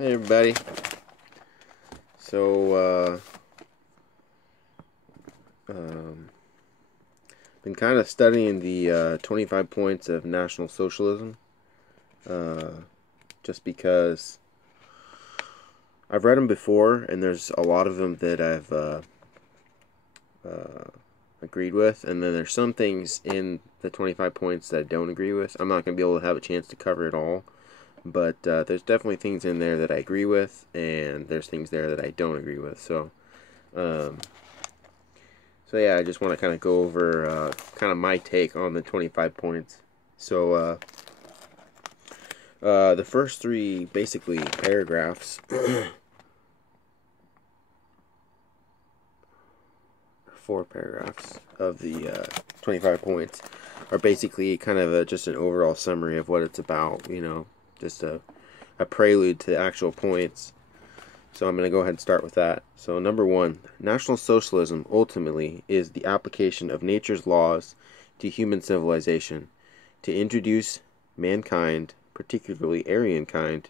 Hey everybody. So, been kind of studying the 25 points of National Socialism, uh, just because I've read them before, and there's a lot of them that I've agreed with, and then there's some things in the 25 points that I don't agree with. I'm not going to be able to have a chance to cover it all, but there's definitely things in there that I agree with, and there's things there that I don't agree with. Um, So yeah, I just want to kind of go over kind of my take on the 25 points. So the first three basically paragraphs, 4 paragraphs of the 25 points are basically kind of just an overall summary of what it's about. Just a prelude to the actual points. So I'm going to go ahead and start with that. So number 1, National Socialism ultimately is the application of nature's laws to human civilization, to introduce mankind, particularly Aryan kind,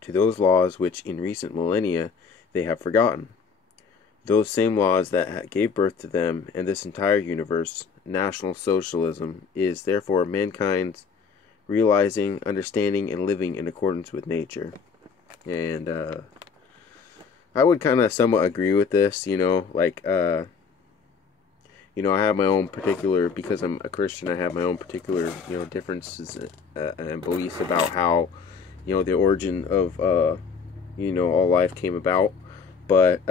to those laws which in recent millennia they have forgotten. Those same laws that gave birth to them and this entire universe. National Socialism is therefore mankind's realizing, understanding, and living in accordance with nature. And I would kind of somewhat agree with this, I have my own particular, because I'm a Christian, I have my own particular, differences and beliefs about how, the origin of, all life came about. But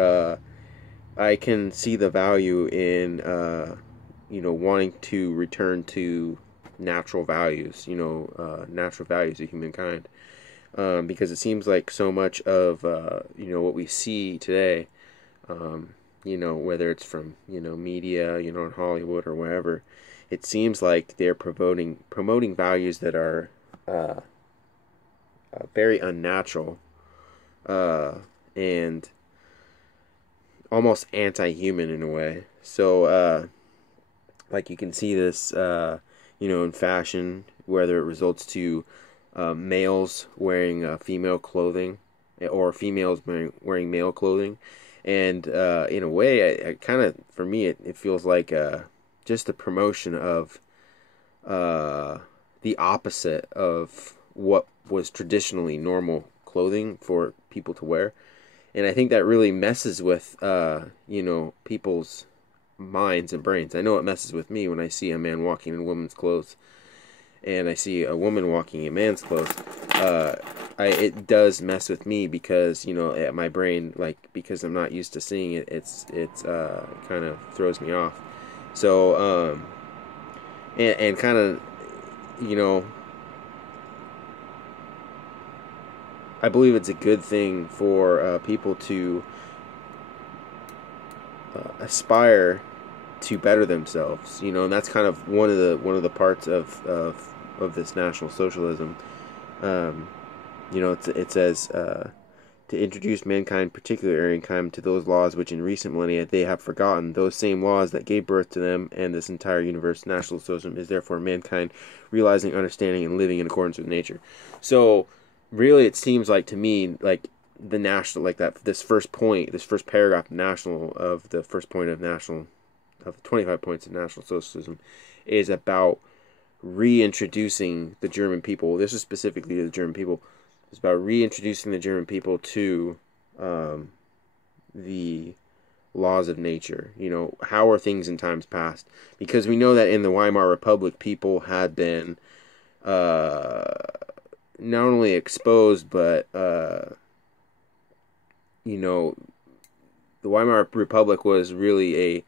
I can see the value in, wanting to return to natural values, natural values of humankind. Because it seems like so much of what we see today, whether it's from media, in Hollywood or wherever, it seems like they're promoting values that are very unnatural and almost anti-human in a way. So like you can see this in fashion, whether it results to males wearing female clothing or females wearing male clothing. And in a way, I kind of, for me, it feels like just the promotion of the opposite of what was traditionally normal clothing for people to wear. And I think that really messes with, people's minds and brains. I know it messes with me when I see a man walking in a woman's clothes and I see a woman walking in man's clothes. It does mess with me because my brain, because I'm not used to seeing it, it's kind of throws me off. So and kind of I believe it's a good thing for people to aspire to better themselves, and that's kind of one of the parts of this National Socialism. It says to introduce mankind, particularly Aryan kind, to those laws which in recent millennia they have forgotten. Those same laws that gave birth to them and this entire universe. National Socialism is therefore mankind realizing, understanding, and living in accordance with nature. So, really, it seems like to me like the national, like that, this first paragraph of the first point of 25 points of National Socialism is about reintroducing the German people. This is specifically to the German people. It's about reintroducing the German people to the laws of nature. How are things in times past? Because we know that in the Weimar Republic, people had been not only exposed, but the Weimar Republic was really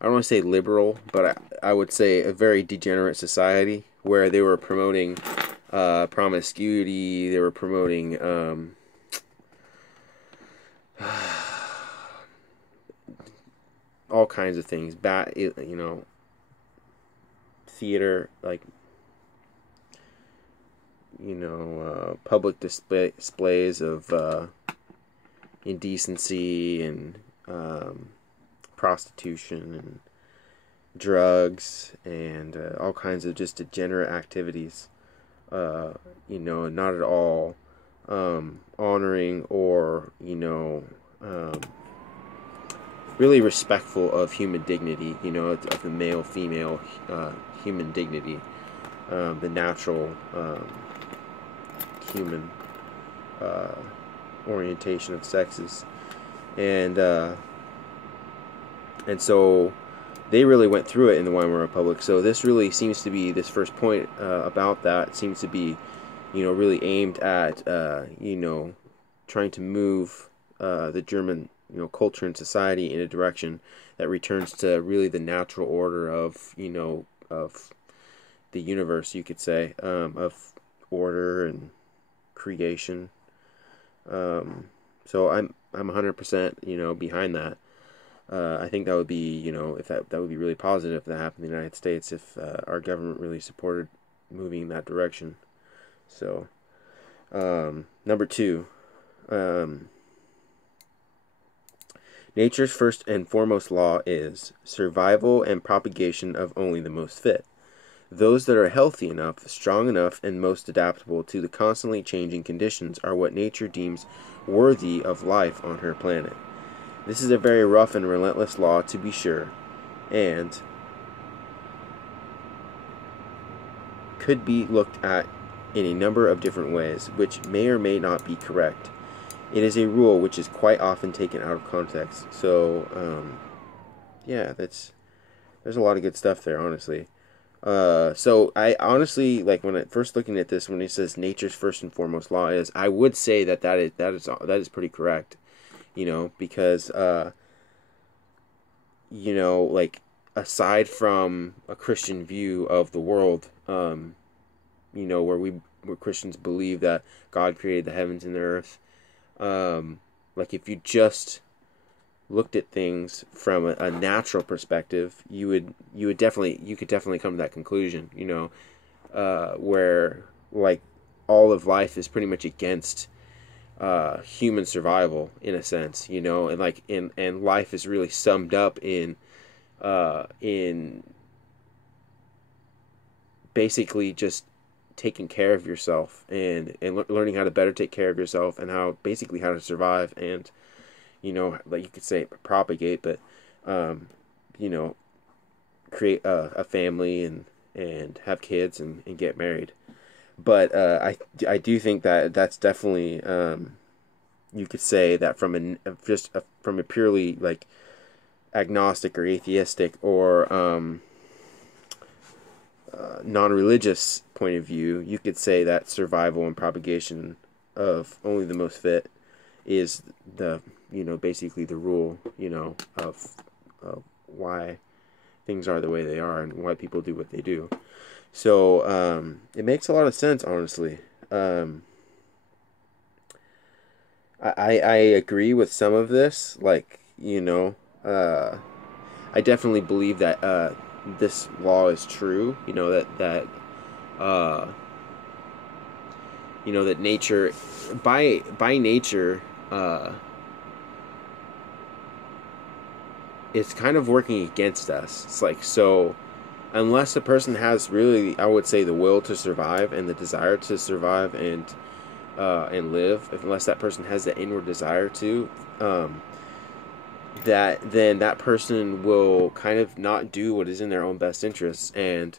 I don't want to say liberal, but I would say a very degenerate society where they were promoting promiscuity. They were promoting all kinds of things. Theater, public displays of indecency and prostitution and drugs and all kinds of just degenerate activities. Not at all honoring or, really respectful of human dignity, of the male, female, human dignity, the natural human orientation of sexes. And so they really went through it in the Weimar Republic. So this really seems to be, this first point about that seems to be, really aimed at, trying to move the German, culture and society in a direction that returns to really the natural order of, of the universe, you could say, of order and creation. So I'm 100%, behind that. I think that would be, if that would be really positive if that happened in the United States, if our government really supported moving in that direction. So, number 2, nature's first and foremost law is survival and propagation of only the most fit. Those that are healthy enough, strong enough, and most adaptable to the constantly changing conditions are what nature deems worthy of life on her planet. This is a very rough and relentless law, to be sure, and could be looked at in a number of different ways, which may or may not be correct. It is a rule which is quite often taken out of context. So, yeah, there's a lot of good stuff there, honestly. So I honestly, like, when I first looking at this, when it says nature's first and foremost law is, I would say that is pretty correct. Because, like, aside from a Christian view of the world, where Christians believe that God created the heavens and the earth, like, if you just looked at things from a natural perspective, you could definitely come to that conclusion, where, like, all of life is pretty much against human survival in a sense, and like and life is really summed up in basically just taking care of yourself and learning how to better take care of yourself, and how to survive, and like you could say propagate, but create a family and have kids and get married. But I do think that that's definitely, you could say that from from a purely, like, agnostic or atheistic or non-religious point of view, you could say that survival and propagation of only the most fit is the basically the rule of why things are the way they are and why people do what they do. So it makes a lot of sense, honestly. I agree with some of this, like, I definitely believe that this law is true, that that nature, by nature, it's kind of working against us. It's like, so unless a person has really, I would say, the will to survive and the desire to survive and live, unless that person has the inward desire to, then that person will kind of not do what is in their own best interests. And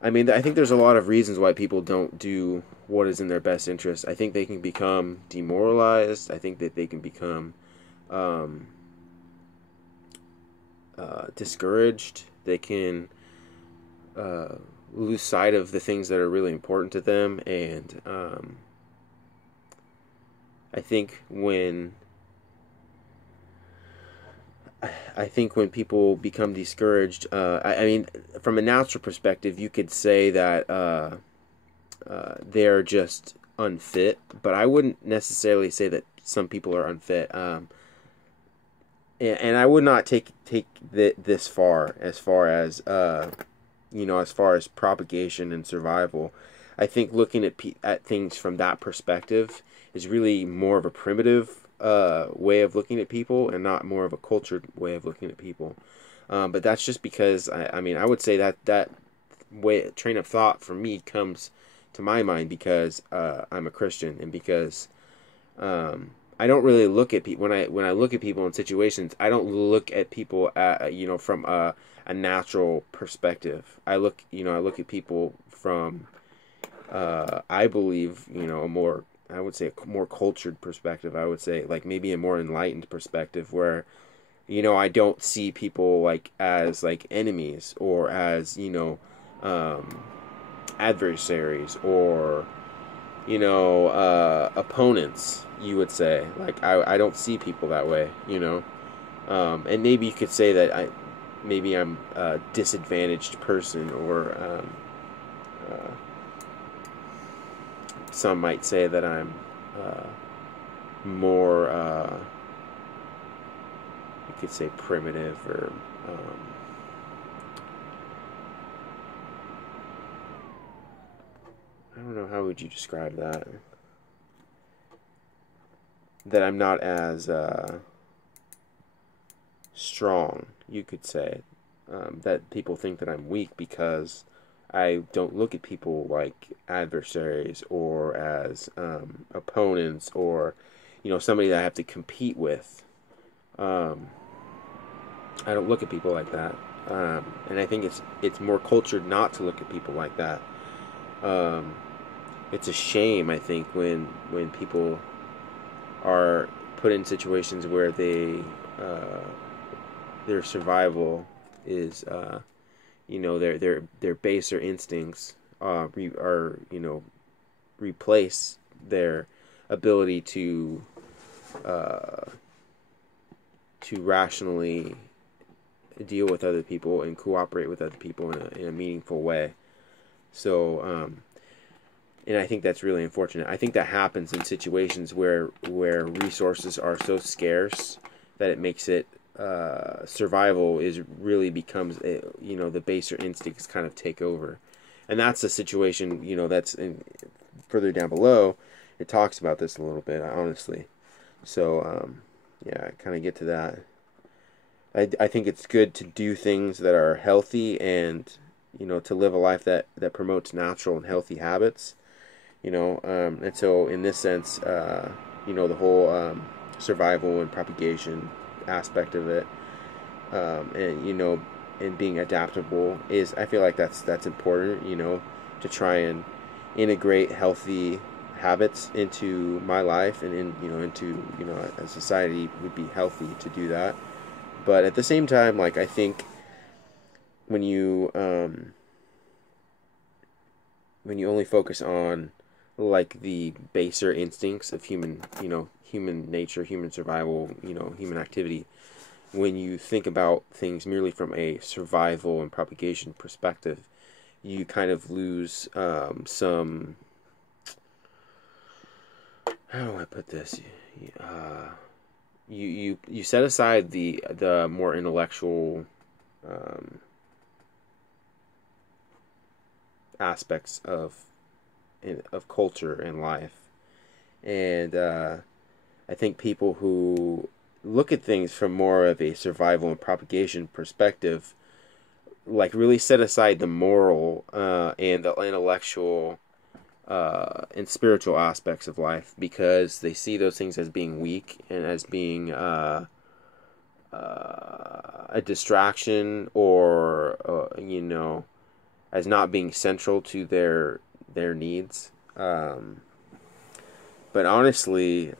I mean, I think there's a lot of reasons why people don't do what is in their best interest. I think they can become demoralized. I think that they can become discouraged. They can lose sight of the things that are really important to them. And I think when people become discouraged, I mean, from a natural perspective, you could say that they're just unfit, but I wouldn't necessarily say that some people are unfit. And I would not take this far as propagation and survival. I think looking at things from that perspective is really more of a primitive way of looking at people, and not more of a cultured way of looking at people. But that's just because I mean, I would say that train of thought for me comes to my mind, because I'm a Christian, and because I don't really look at people when I look at people in situations. I don't look at people from a natural perspective. I look at people from I believe a more, I would say, a more cultured perspective. I would say, like, maybe a more enlightened perspective, where I don't see people like as like enemies, or as adversaries, or opponents, you would say. Like, I don't see people that way. And maybe you could say that maybe I'm a disadvantaged person, or some might say that I'm more, you could say, primitive, or I don't know, how would you describe that? That I'm not as strong, you could say. That people think that I'm weak because I don't look at people like adversaries, or as opponents, or somebody that I have to compete with. I don't look at people like that, and I think it's more cultured not to look at people like that. It's a shame, I think, when people are put in situations where their survival is their baser instincts replace their ability to rationally deal with other people and cooperate with other people in a meaningful way. So and I think that's really unfortunate. I think that happens in situations where resources are so scarce that it makes it survival really becomes the baser instincts kind of take over. And that's a situation that's further down below. It talks about this a little bit, honestly. So yeah, I kind of get to that. I think it's good to do things that are healthy, and to live a life that promotes natural and healthy habits. And so in this sense, the whole survival and propagation aspect of it, and being adaptable, is, I feel like that's important, to try and integrate healthy habits into my life, and into a society would be healthy to do that. But at the same time, like, I think when you only focus on like the baser instincts of human nature, human survival, human activity, when you think about things merely from a survival and propagation perspective, you kind of lose some, how do I put this? You set aside the more intellectual aspects of culture and life, and I think people who look at things from more of a survival and propagation perspective, like, really set aside the moral and the intellectual and spiritual aspects of life, because they see those things as being weak, and as being a distraction, or as not being central to their needs. But honestly,